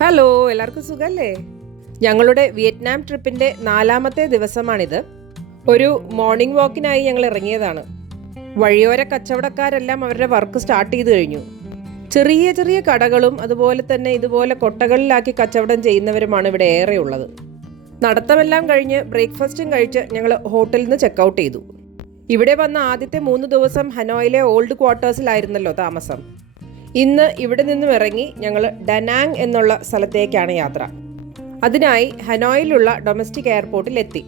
Hello, എല്ലാവർക്കും സുഖല്ലേ? ഞങ്ങളുടെ വിയറ്റ്നാം ട്രിപ്പിൻ്റെ 4ാമത്തെ ദിവസമാണിത്. ഒരു മോർണിംഗ് വാക്കിനായി ഞങ്ങൾ ഇറങ്ങിയതാണ്. വഴിയോര കച്ചവടക്കാരെല്ലാം അവരുടെ വർക്ക് സ്റ്റാർട്ട് ചെയ്ത് കഴിഞ്ഞു. ചെറിയ ചെറിയ കടകളും അതുപോലെ തന്നെ ഇതുപോലെ കൊട്ടകളിലാക്കി കച്ചവടം ചെയ്യുന്നവരുമാണ് ഇവിടെ ഏറെ ഉള്ളത്. നടത്തമെല്ലാം കഴിഞ്ഞ് ബ്രേക്ക്ഫാസ്റ്റും കഴിച്ച് ഞങ്ങൾ ഹോട്ടലിൽ നിന്ന് ചെക്കൗട്ട് ചെയ്തു. ഇവിടെ വന്ന ആദ്യത്തെ 3 ദിവസം ഹനോയിലെ ഓൾഡ് ക്വാർട്ടേഴ്സിലായിരുന്നല്ലോ താമസം. ഇന്ന് ഇവിടെ നിന്നും ഇറങ്ങി ഞങ്ങൾ ഡനാങ് എന്നുള്ള സ്ഥലത്തേക്കാണ് യാത്ര. അതിനായി ഹനോയിലുള്ള ഡൊമസ്റ്റിക് എയർപോർട്ടിൽ എത്തി.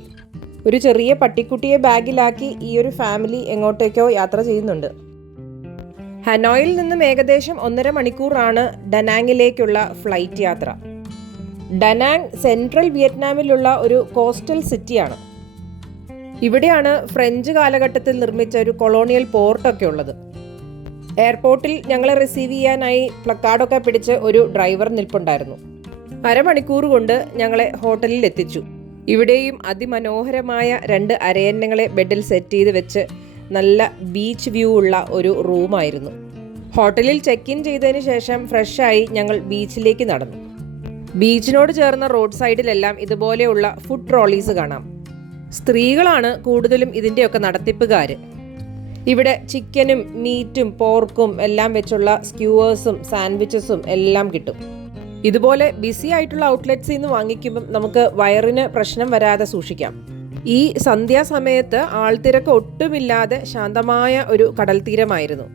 ഒരു ചെറിയ പട്ടിക്കുട്ടിയെ ബാഗിലാക്കി ഈ ഒരു ഫാമിലി എങ്ങോട്ടേക്കോ യാത്ര ചെയ്യുന്നുണ്ട്. ഹനോയിൽ നിന്നും ഏകദേശം 1.5 മണിക്കൂറാണ് ഡനാങ്ങിലേക്കുള്ള ഫ്ലൈറ്റ് യാത്ര. ഡനാങ് സെൻട്രൽ വിയറ്റ്നാമിലുള്ള ഒരു കോസ്റ്റൽ സിറ്റിയാണ്. ഇവിടെയാണ് ഫ്രഞ്ച് കാലഘട്ടത്തിൽ നിർമ്മിച്ച ഒരു കൊളോണിയൽ പോർട്ടൊക്കെ ഉള്ളത്. എയർപോർട്ടിൽ ഞങ്ങളെ റിസീവ് ചെയ്യാനായി പ്ലക്കാർഡൊക്കെ പിടിച്ച് ഒരു ഡ്രൈവർ നിൽപ്പുണ്ടായിരുന്നു. 1/2 മണിക്കൂർ കൊണ്ട് ഞങ്ങളെ ഹോട്ടലിൽ എത്തിച്ചു. ഇവിടെയും അതിമനോഹരമായ 2 അരയന്നങ്ങളെ ബെഡിൽ സെറ്റ് ചെയ്ത് വെച്ച് നല്ല ബീച്ച് വ്യൂ ഉള്ള ഒരു റൂമായിരുന്നു. ഹോട്ടലിൽ ചെക്ക് ഇൻ ചെയ്തതിന് ശേഷം ഫ്രഷായി ഞങ്ങൾ ബീച്ചിലേക്ക് നടന്നു. ബീച്ചിനോട് ചേർന്ന റോഡ് സൈഡിലെല്ലാം ഇതുപോലെയുള്ള ഫുഡ് ട്രോളീസ് കാണാം. സ്ത്രീകളാണ് കൂടുതലും ഇതിൻ്റെയൊക്കെ നടത്തിപ്പുകാർ. ഇവിടെ ചിക്കനും മീറ്റും പോർക്കും എല്ലാം വെച്ചുള്ള സ്ക്യൂവേഴ്സും സാൻഡ്വിച്ചസും എല്ലാം കിട്ടും. ഇതുപോലെ ബിസി ആയിട്ടുള്ള ഔട്ട്ലെറ്റ്സിൽ നിന്ന് വാങ്ങിക്കുമ്പം നമുക്ക് വയറിന് പ്രശ്നം വരാതെ സൂക്ഷിക്കാം. ഈ സന്ധ്യാസമയത്ത് ആൾത്തിരക്ക് ഒട്ടുമില്ലാതെ ശാന്തമായ ഒരു കടൽ തീരമായിരുന്നു.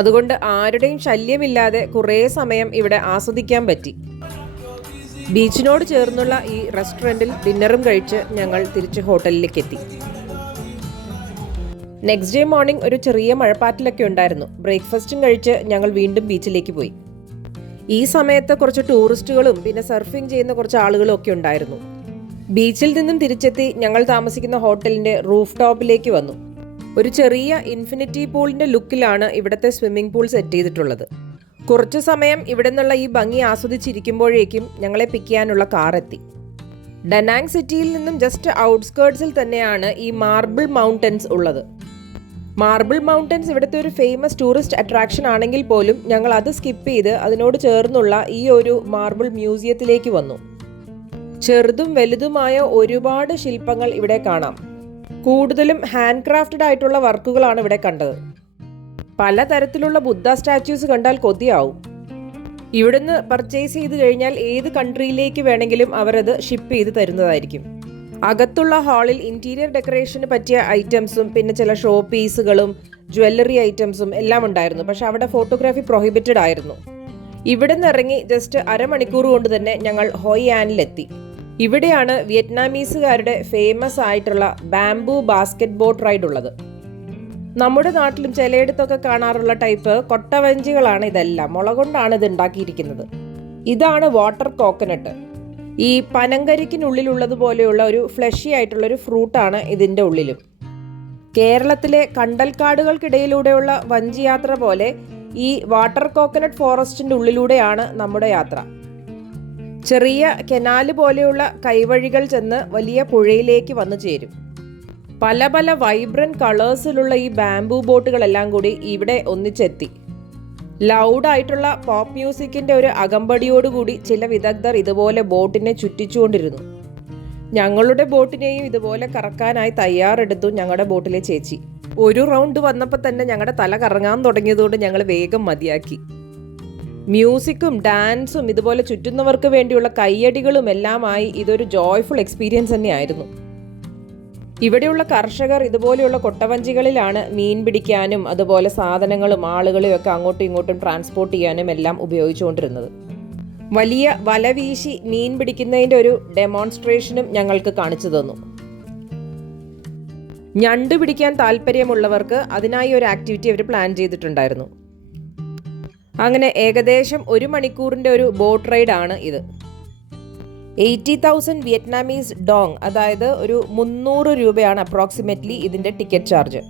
അതുകൊണ്ട് ആരുടെയും ശല്യമില്ലാതെ കുറേ സമയം ഇവിടെ ആസ്വദിക്കാൻ പറ്റി. ബീച്ചിനോട് ചേർന്നുള്ള ഈ റെസ്റ്റോറൻറ്റിൽ ഡിന്നറും കഴിച്ച് ഞങ്ങൾ തിരിച്ച് ഹോട്ടലിലേക്ക് എത്തി. നെക്സ്റ്റ് ഡേ മോർണിംഗ് ഒരു ചെറിയ മഴപ്പാറ്റിലൊക്കെ ഉണ്ടായിരുന്നു. ബ്രേക്ക്ഫാസ്റ്റും കഴിച്ച് ഞങ്ങൾ വീണ്ടും ബീച്ചിലേക്ക് പോയി. ഈ സമയത്ത് കുറച്ച് ടൂറിസ്റ്റുകളും പിന്നെ സർഫിംഗ് ചെയ്യുന്ന കുറച്ച് ആളുകളും ഒക്കെ ഉണ്ടായിരുന്നു. ബീച്ചിൽ നിന്നും തിരിച്ചെത്തി ഞങ്ങൾ താമസിക്കുന്ന ഹോട്ടലിൻ്റെ റൂഫ് ടോപ്പിലേക്ക് വന്നു. ഒരു ചെറിയ ഇൻഫിനിറ്റി പൂളിൻ്റെ ലുക്കിലാണ് ഇവിടുത്തെ സ്വിമ്മിംഗ് പൂൾ സെറ്റ് ചെയ്തിട്ടുള്ളത്. കുറച്ചു സമയം ഇവിടെ നിന്നുള്ള ഈ ഭംഗി ആസ്വദിച്ചിരിക്കുമ്പോഴേക്കും ഞങ്ങളെ പിക്ക് ചെയ്യാനുള്ള കാർ എത്തി. ഡനാങ് സിറ്റിയിൽ നിന്നും ജസ്റ്റ് ഔട്ട്സ്കേർട്സിൽ തന്നെയാണ് ഈ മാർബിൾ മൗണ്ടൻസ് ഉള്ളത്. മാർബിൾ മൗണ്ടൻസ് ഇവിടുത്തെ ഒരു ഫേമസ് ടൂറിസ്റ്റ് അട്രാക്ഷൻ ആണെങ്കിൽ പോലും ഞങ്ങൾ അത് സ്കിപ്പ് ചെയ്ത് അതിനോട് ചേർന്നുള്ള ഈ ഒരു മാർബിൾ മ്യൂസിയത്തിലേക്ക് വന്നു. ചെറുതും വലുതുമായ ഒരുപാട് ശില്പങ്ങൾ ഇവിടെ കാണാം. കൂടുതലും ഹാൻഡ് ക്രാഫ്റ്റഡ് ആയിട്ടുള്ള വർക്കുകളാണ് ഇവിടെ കണ്ടത്. പലതരത്തിലുള്ള ബുദ്ധ സ്റ്റാച്യൂസ് കണ്ടാൽ കൊതിയാവും. ഇവിടുന്ന് പർച്ചേസ് ചെയ്ത് കഴിഞ്ഞാൽ ഏത് കൺട്രിയിലേക്ക് വേണമെങ്കിലും അവരത് ഷിപ്പ് ചെയ്ത് തരുന്നതായിരിക്കും. അകത്തുള്ള ഹാളിൽ ഇന്റീരിയർ ഡെക്കറേഷന് പറ്റിയ ഐറ്റംസും പിന്നെ ചില ഷോ പീസുകളും ജ്വല്ലറി ഐറ്റംസും എല്ലാം ഉണ്ടായിരുന്നു. പക്ഷെ അവിടെ ഫോട്ടോഗ്രാഫി പ്രൊഹിബിറ്റഡ് ആയിരുന്നു. ഇവിടെ നിന്ന് ഇറങ്ങി ജസ്റ്റ് 1/2 മണിക്കൂർ കൊണ്ട് തന്നെ ഞങ്ങൾ ഹോയ് ആനിലെത്തി. ഇവിടെയാണ് വിയറ്റ്നാമീസുകാരുടെ ഫേമസ് ആയിട്ടുള്ള ബാംബു ബാസ്കറ്റ് ബോട്ട് റൈഡ് ഉള്ളത്. നമ്മുടെ നാട്ടിലും ചിലയിടത്തൊക്കെ കാണാറുള്ള ടൈപ്പ് കൊട്ടവഞ്ചികളാണ് ഇതെല്ലാം. മുള കൊണ്ടാണ് ഇത് ഉണ്ടാക്കിയിരിക്കുന്നത്. ഇതാണ് വാട്ടർ കോക്കനട്ട്. ഈ പനങ്കരിക്കിനുള്ളിലുള്ളതുപോലെയുള്ള ഒരു ഫ്ലഷി ആയിട്ടുള്ളൊരു ഫ്രൂട്ടാണ് ഇതിൻ്റെ ഉള്ളിലും. കേരളത്തിലെ കണ്ടൽക്കാടുകൾക്കിടയിലൂടെയുള്ള വഞ്ചിയാത്ര പോലെ ഈ വാട്ടർ കോക്കനട്ട് ഫോറസ്റ്റിൻ്റെ ഉള്ളിലൂടെയാണ് നമ്മുടെ യാത്ര. ചെറിയ കനാല് പോലെയുള്ള കൈവഴികൾ ചെന്ന് വലിയ പുഴയിലേക്ക് വന്നു ചേരും. പല പല വൈബ്രന്റ് കളേഴ്സിലുള്ള ഈ ബാംബു ബോട്ടുകളെല്ലാം കൂടി ഇവിടെ ഒന്നിച്ചെത്തി. ലൗഡായിട്ടുള്ള പോപ്പ് മ്യൂസിക്കിന്റെ ഒരു അകമ്പടിയോടുകൂടി ചില വിദഗ്ധർ ഇതുപോലെ ബോട്ടിനെ ചുറ്റിച്ചുകൊണ്ടിരുന്നു. ഞങ്ങളുടെ ബോട്ടിനെയും ഇതുപോലെ കറക്കാനായി തയ്യാറെടുത്തു ഞങ്ങളുടെ ബോട്ടിലെ ചേച്ചി. ഒരു റൗണ്ട് വന്നപ്പോൾ തന്നെ ഞങ്ങളുടെ തല കറങ്ങാൻ തുടങ്ങിയതുകൊണ്ട് ഞങ്ങൾ വേഗം മതിയാക്കി. മ്യൂസിക്കും ഡാൻസും ഇതുപോലെ ചുറ്റുന്നവർക്ക് വേണ്ടിയുള്ള കയ്യടികളും എല്ലാമായി ഇതൊരു ജോയ്ഫുൾ എക്സ്പീരിയൻസ് തന്നെയായിരുന്നു. ഇവിടെയുള്ള കർഷകർ ഇതുപോലെയുള്ള കൊട്ടവഞ്ചികളിലാണ് മീൻ പിടിക്കാനും അതുപോലെ സാധനങ്ങളും ആളുകളെയും ഒക്കെ അങ്ങോട്ടും ഇങ്ങോട്ടും ട്രാൻസ്പോർട്ട് ചെയ്യാനും എല്ലാം ഉപയോഗിച്ചുകൊണ്ടിരുന്നത്. വലിയ വല വീശി മീൻ പിടിക്കുന്നതിൻ്റെ ഒരു ഡെമോൺസ്ട്രേഷനും ഞങ്ങൾക്ക് കാണിച്ചു തന്നു. ഞണ്ട് പിടിക്കാൻ താല്പര്യമുള്ളവർക്ക് അതിനായി ഒരു ആക്ടിവിറ്റി അവർ പ്ലാൻ ചെയ്തിട്ടുണ്ടായിരുന്നു. അങ്ങനെ ഏകദേശം 1 മണിക്കൂറിൻ്റെ ഒരു ബോട്ട് റൈഡാണ് ഇത്. 80,000 വിയറ്റ്നാമീസ് ഡോങ്, അതായത് ഒരു 300 രൂപയാണ് അപ്രോക്സിമേറ്റ്ലി ഇതിൻ്റെ ടിക്കറ്റ് ചാർജ്.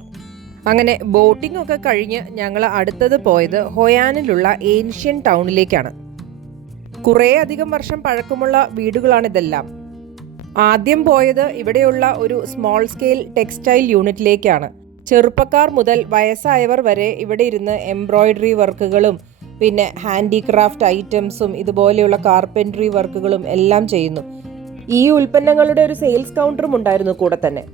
അങ്ങനെ ബോട്ടിംഗ് ഒക്കെ കഴിഞ്ഞ് ഞങ്ങൾ അടുത്തത് പോയത് ഹൊയാനിലുള്ള ഏൻഷ്യൻ ടൗണിലേക്കാണ്. കുറേ അധികം വർഷം പഴക്കമുള്ള വീടുകളാണിതെല്ലാം. ആദ്യം പോയത് ഇവിടെയുള്ള ഒരു സ്മോൾ സ്കെയിൽ ടെക്സ്റ്റൈൽ യൂണിറ്റിലേക്കാണ്. ചെറുപ്പക്കാർ മുതൽ വയസ്സായവർ വരെ ഇവിടെ ഇരുന്ന് എംബ്രോയിഡറി വർക്കുകളും പിന്നെ ഹാൻഡിക്രാഫ്റ്റ് ഐറ്റംസും ഇതുപോലെയുള്ള കാർപ്പൻട്രി വർക്കുകളും എല്ലാം ചെയ്യുന്നു. ഈ ഉൽപ്പന്നങ്ങളുടെ ഒരു സെയിൽസ് കൗണ്ടറും ഉണ്ടായിരുന്നു കൂടെ തന്നെ.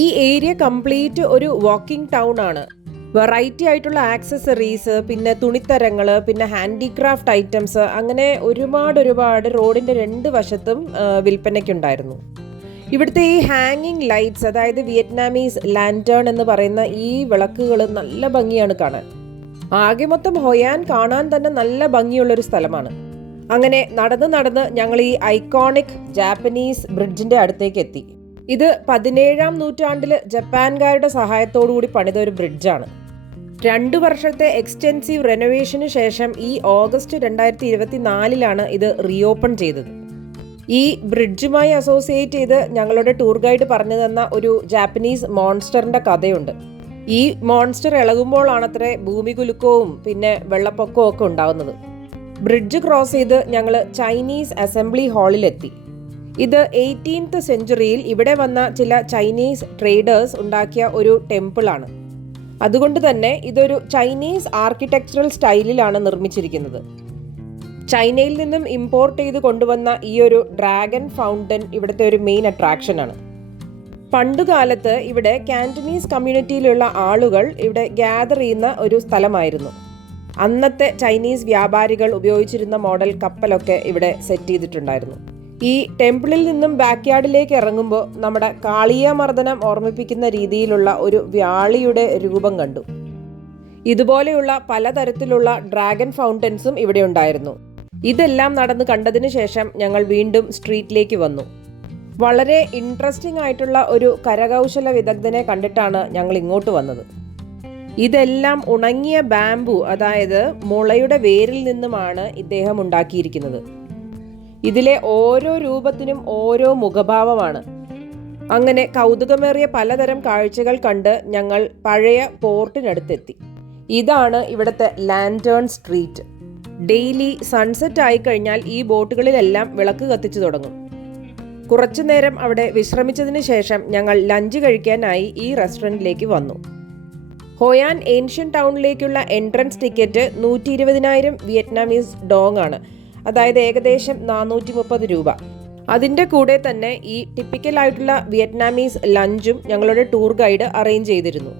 ഈ ഏരിയ കംപ്ലീറ്റ് ഒരു വാക്കിംഗ് ടൗൺ ആണ്. വെറൈറ്റി ആയിട്ടുള്ള ആക്സസറീസ്, പിന്നെ തുണിത്തരങ്ങൾ, പിന്നെ ഹാൻഡിക്രാഫ്റ്റ് ഐറ്റംസ്, അങ്ങനെ ഒരുപാട് റോഡിൻ്റെ 2 വശത്തും വിൽപ്പനയ്ക്കുണ്ടായിരുന്നു. ഇവിടുത്തെ ഈ ഹാങ്ങിങ് ലൈറ്റ്സ്, അതായത് വിയറ്റ്നാമീസ് ലാൻറ്റേൺ എന്ന് പറയുന്ന ഈ വിളക്കുകൾ നല്ല ഭംഗിയാണ് കാണാൻ. ആകെ മൊത്തം ഹൊയാൻ കാണാൻ തന്നെ നല്ല ഭംഗിയുള്ളൊരു സ്ഥലമാണ്. അങ്ങനെ നടന്ന് ഞങ്ങൾ ഈ ഐക്കോണിക് ജാപ്പനീസ് ബ്രിഡ്ജിൻ്റെ അടുത്തേക്ക് എത്തി. ഇത് 17-ാം നൂറ്റാണ്ടിൽ ജപ്പാൻകാരുടെ സഹായത്തോടു കൂടി പണിത ഒരു ബ്രിഡ്ജാണ്. 2 വർഷത്തെ എക്സ്റ്റെൻസീവ് റെനോവേഷന് ശേഷം ഈ ഓഗസ്റ്റ് 2024 ഇത് റീഓപ്പൺ ചെയ്തത്. ഈ ബ്രിഡ്ജുമായി അസോസിയേറ്റ് ചെയ്ത് ഞങ്ങളുടെ ടൂർ ഗൈഡ് പറഞ്ഞു തന്ന ഒരു ജാപ്പനീസ് മോൺസ്റ്ററിൻ്റെ കഥയുണ്ട്. ഈ മോൺസ്റ്റർ ഇളകുമ്പോഴാണത്രേ ഭൂമികുലുക്കവും പിന്നെ വെള്ളപ്പൊക്കവും ഒക്കെ ഉണ്ടാകുന്നത്. ബ്രിഡ്ജ് ക്രോസ് ചെയ്ത് ഞങ്ങൾ ചൈനീസ് അസംബ്ലി ഹാളിലെത്തി. ഇത് 18th സെഞ്ച്വറിയിൽ ഇവിടെ വന്ന ചില ചൈനീസ് ട്രേഡേഴ്സ് ഉണ്ടാക്കിയ ഒരു ടെമ്പിളാണ്. അതുകൊണ്ട് തന്നെ ഇതൊരു ചൈനീസ് ആർക്കിടെക്ചറൽ സ്റ്റൈലിലാണ് നിർമ്മിച്ചിരിക്കുന്നത്. ചൈനയിൽ നിന്നും ഇമ്പോർട്ട് ചെയ്ത് കൊണ്ടുവന്ന ഈ ഒരു ഡ്രാഗൺ ഫൗണ്ടൻ ഇവിടുത്തെ ഒരു മെയിൻ അട്രാക്ഷനാണ്. പണ്ടുകാലത്ത് ഇവിടെ കാന്റനീസ് കമ്മ്യൂണിറ്റിയിലുള്ള ആളുകൾ ഇവിടെ ഗ്യാദർ ചെയ്യുന്ന ഒരു സ്ഥലമായിരുന്നു. അന്നത്തെ ചൈനീസ് വ്യാപാരികൾ ഉപയോഗിച്ചിരുന്ന മോഡൽ കപ്പലൊക്കെ ഇവിടെ സെറ്റ് ചെയ്തിട്ടുണ്ടായിരുന്നു. ഈ ടെമ്പിളിൽ നിന്നും ബാക്ക്യാർഡിലേക്ക് ഇറങ്ങുമ്പോൾ നമ്മുടെ കാളിയമർദ്ദനം ഓർമ്മിപ്പിക്കുന്ന രീതിയിലുള്ള ഒരു വ്യാളിയുടെ രൂപം കണ്ടു. ഇതുപോലെയുള്ള പലതരത്തിലുള്ള ഡ്രാഗൺ ഫൗണ്ടൻസും ഇവിടെ ഉണ്ടായിരുന്നു. ഇതെല്ലാം നടന്ന് കണ്ടതിന് ശേഷം ഞങ്ങൾ വീണ്ടും സ്ട്രീറ്റിലേക്ക് വന്നു. വളരെ ഇൻട്രസ്റ്റിംഗ് ആയിട്ടുള്ള ഒരു കരകൗശല വിദഗ്ധനെ കണ്ടിട്ടാണ് ഞങ്ങൾ ഇങ്ങോട്ട് വന്നത്. ഇതെല്ലാം ഉണങ്ങിയ ബാംബു, അതായത് മുളയുടെ വേരിൽ നിന്നുമാണ് ഇദ്ദേഹം ഉണ്ടാക്കിയിരിക്കുന്നത്. ഇതിലെ ഓരോ രൂപത്തിനും ഓരോ മുഖഭാവമാണ്. അങ്ങനെ കൗതുകമേറിയ പലതരം കാഴ്ചകൾ കണ്ട് ഞങ്ങൾ പഴയ പോർട്ടിനടുത്തെത്തി. ഇതാണ് ഇവിടുത്തെ ലാൻറ്റേൺ സ്ട്രീറ്റ്. ഡെയിലി സൺസെറ്റ് ആയിക്കഴിഞ്ഞാൽ ഈ ബോട്ടുകളിലെല്ലാം വിളക്ക് കത്തിച്ചു തുടങ്ങും. കുറച്ചു നേരം അവിടെ വിശ്രമിച്ചതിന് ശേഷം ഞങ്ങൾ ലഞ്ച് കഴിക്കാനായി ഈ റെസ്റ്റോറൻറ്റിലേക്ക് വന്നു. ഹൊയാൻ ഏൻഷ്യൻ ടൗണിലേക്കുള്ള എൻട്രൻസ് ടിക്കറ്റ് 120,000 വിയറ്റ്നാമീസ് ഡോങ് ആണ്. അതായത് ഏകദേശം 430 രൂപ. അതിൻ്റെ കൂടെ തന്നെ ഈ ടിപ്പിക്കലായിട്ടുള്ള വിയറ്റ്നാമീസ് ലഞ്ചും ഞങ്ങളുടെ ടൂർ ഗൈഡ് അറേഞ്ച് ചെയ്തിരുന്നു.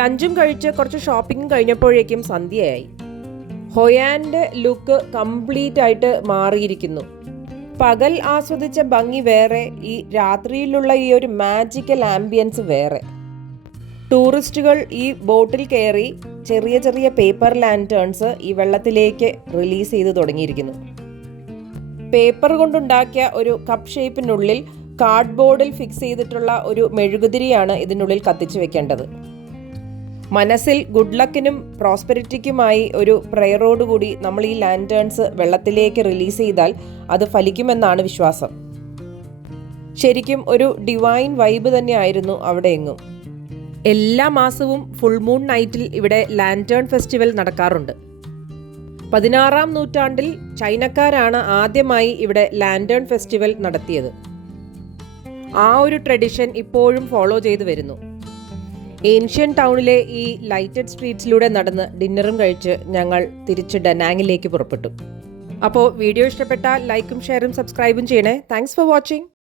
ലഞ്ചും കഴിച്ച് കുറച്ച് ഷോപ്പിംഗും കഴിഞ്ഞപ്പോഴേക്കും സന്ധ്യയായി. ഹൊയാൻ്റെ ലുക്ക് കംപ്ലീറ്റ് ആയിട്ട് മാറിയിരിക്കുന്നു. പകൽ ആസ്വദിച്ച ഭംഗി വേറെ, ഈ രാത്രിയിലുള്ള ഈ ഒരു മാജിക്കൽ ആംബിയൻസ് വേറെ. ടൂറിസ്റ്റുകൾ ഈ ബോട്ടിൽ കയറി ചെറിയ പേപ്പർ ലാൻറ്റേൺസ് ഈ വെള്ളത്തിലേക്ക് റിലീസ് ചെയ്ത് തുടങ്ങിയിരിക്കുന്നു. പേപ്പർ കൊണ്ടുണ്ടാക്കിയ ഒരു കപ്പ് ഷേപ്പിനുള്ളിൽ കാർഡ്ബോർഡിൽ ഫിക്സ് ചെയ്തിട്ടുള്ള ഒരു മെഴുകുതിരിയാണ് ഇതിനുള്ളിൽ കത്തിച്ചു വെക്കേണ്ടത്. മനസ്സിൽ ഗുഡ് ലക്കിനും പ്രോസ്പെരിറ്റിക്കുമായി ഒരു പ്രയറോടുകൂടി നമ്മൾ ഈ ലാൻറ്റേൺസ് വെള്ളത്തിലേക്ക് റിലീസ് ചെയ്താൽ അത് ഫലിക്കുമെന്നാണ് വിശ്വാസം. ശരിക്കും ഒരു ഡിവൈൻ വൈബ് തന്നെയായിരുന്നു അവിടെ എങ്ങും. എല്ലാ മാസവും ഫുൾ മൂൺ നൈറ്റിൽ ഇവിടെ ലാൻറ്റേൺ ഫെസ്റ്റിവൽ നടക്കാറുണ്ട്. 16-ാം നൂറ്റാണ്ടിൽ ചൈനക്കാരാണ് ആദ്യമായി ഇവിടെ ലാൻറ്റേൺ ഫെസ്റ്റിവൽ നടത്തിയത്. ആ ഒരു ട്രഡിഷൻ ഇപ്പോഴും ഫോളോ ചെയ്തു വരുന്നു. ഏൻഷ്യൻ ടൗണിലെ ഈ ലൈറ്റഡ് സ്ട്രീറ്റ്സിലൂടെ നടന്ന് ഡിന്നറും കഴിച്ച് ഞങ്ങൾ തിരിച്ച് ഡനാങ്ങിലേക്ക് പുറപ്പെട്ടു. അപ്പോൾ വീഡിയോ ഇഷ്ടപ്പെട്ടാൽ ലൈക്കും ഷെയറും സബ്സ്ക്രൈബും ചെയ്യണേ. Thanks for watching.